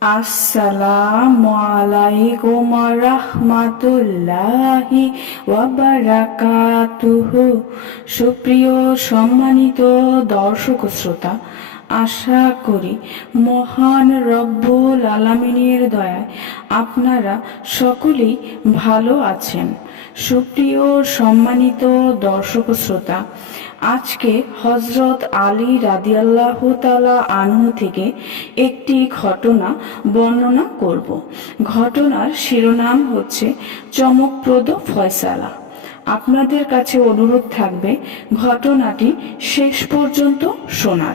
আসসালামু রহমাতুল্লাহি ওয়াবারাকাতুহু সুপ্রিয় সম্মানিত দর্শক শ্রোতা, আশা করি মহান রব্বুল আলামিনের দয়ায় আপনারা সকলেই ভালো আছেন। সুপ্রিয় সম্মানিত দর্শক শ্রোতা আজকে হজরত আলী রাদিয়াল্লাহ তালা আনহু থেকে একটি ঘটনা বর্ণনা করব। ঘটনার শিরোনাম হচ্ছে চমকপ্রদ ফয়সালা। আপনাদের কাছে অনুরোধ থাকবে ঘটনাটি শেষ পর্যন্ত শোনার।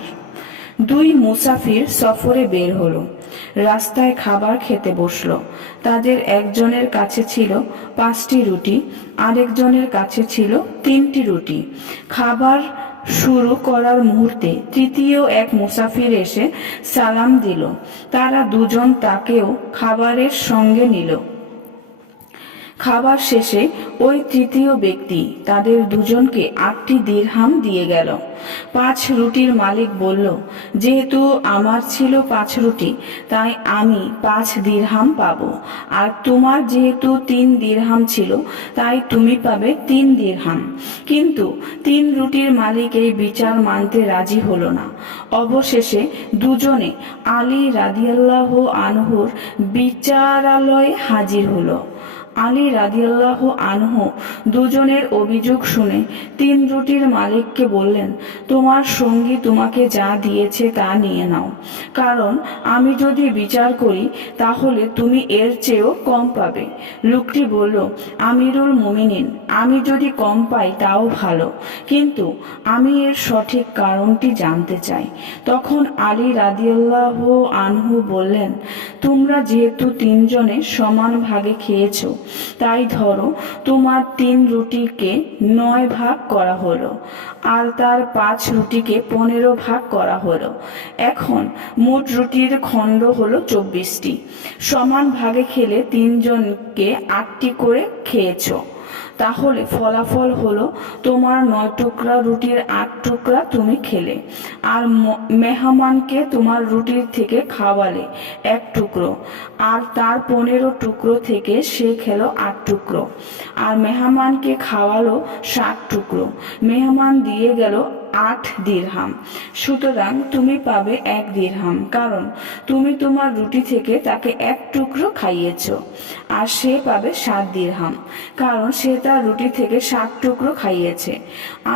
দুই মুসাফির সফরে বের হলো। রাস্তায় খাবার খেতে বসল। তাদের একজনের কাছে ছিল পাঁচটি রুটি, আরেকজনের কাছে ছিল তিনটি রুটি। খাবার শুরু করার মুহূর্তে তৃতীয় এক মুসাফির এসে সালাম দিল। তারা দুজন তাকেও খাবারের সঙ্গে নিল। খাবার শেষে ওই তৃতীয় ব্যক্তি তাদের দুজনকে আটটি দীর্হাম দিয়ে গেল। পাঁচ রুটির মালিক বলল, যেহেতু আমার ছিল পাঁচ রুটি, তাই আমি পাঁচ দীর্হাম পাবো। আর তোমার যেহেতু তিন দীর্হাম ছিল, তাই তুমি পাবে তিন দীর্হাম। কিন্তু তিন রুটির মালিক এই বিচার মানতে রাজি হলো না। অবশেষে দুজনে আলী রাদিয়াল্লাহ আনহুর বিচারালয়ে হাজির হলো। আলী রাদিয়াল্লাহ আনহু দুজনের অভিযোগ শুনে তিন রুটির মালিককে বললেন, তোমার সঙ্গী তোমাকে যা দিয়েছে তা নিয়ে নাও। কারণ আমি যদি বিচার করি, তাহলে তুমি এর চেয়েও কম পাবে। লোকটি বলল, আমিরুল মুমিনিন, আমি যদি কম পাই তাও ভালো। কিন্তু আমি এর সঠিক কারণটি জানতে চাই। তখন আলী রাদিয়াল্লাহ আনহু বললেন, তোমরা যেহেতু তিনজনে সমান ভাগে খেয়েছো তাই ধরো, তোমার তিন রুটিকে নয় ভাগ করা হলো, আর তার পাঁচ রুটিকে পনেরো ভাগ করা হলো। এখন মোট রুটির খণ্ড হলো চব্বিশটি। সমান ভাগে খেলে তিনজনকে আটটি করে খেয়েছো। তাহলে ফলাফল হলো তোমার নয় টুকরা রুটির আট টুকরা তুমি খেলে। আর মেহমানকে তোমার রুটির থেকে খাওয়ালে এক টুকরো। আর তার পনেরো টুকরো থেকে সে খেলো আট টুকরো। আর মেহমানকে খাওয়ালো সাত টুকরো। মেহমান দিয়ে গেল আট দিরহাম। সুতরাং তুমি পাবে এক দিরহাম, কারণ তুমি তোমার রুটি থেকে তাকে এক টুকরো খাইয়েছ, আর সে পাবে সাত দিরহাম, কারণ সে তার রুটি থেকে সাত টুকরো খাইয়েছে।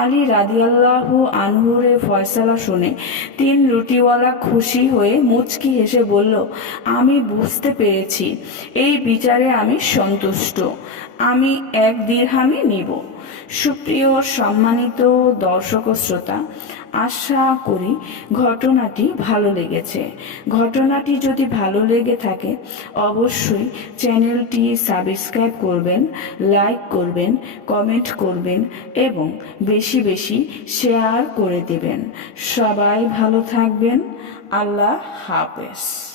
আলী রাদিয়াল্লাহ আনহুরে ফয়সালা শুনে তিন রুটিওয়ালা খুশি হয়ে মুচকি হেসে বলল, আমি বুঝতে পেরেছি, এই বিচারে আমি সন্তুষ্ট। আমি এক দিরহামই নিব। সুপ্রিয় সম্মানিত দর্শক ও শ্রোতা, আশা করি ঘটনাটি ভালো লেগেছে। ঘটনাটি যদি ভালো লেগে থাকে, অবশ্যই চ্যানেলটি সাবস্ক্রাইব করবেন, লাইক করবেন, কমেন্ট করবেন এবং বেশি বেশি শেয়ার করে দেবেন। সবাই ভালো থাকবেন। আল্লাহ হাফেজ।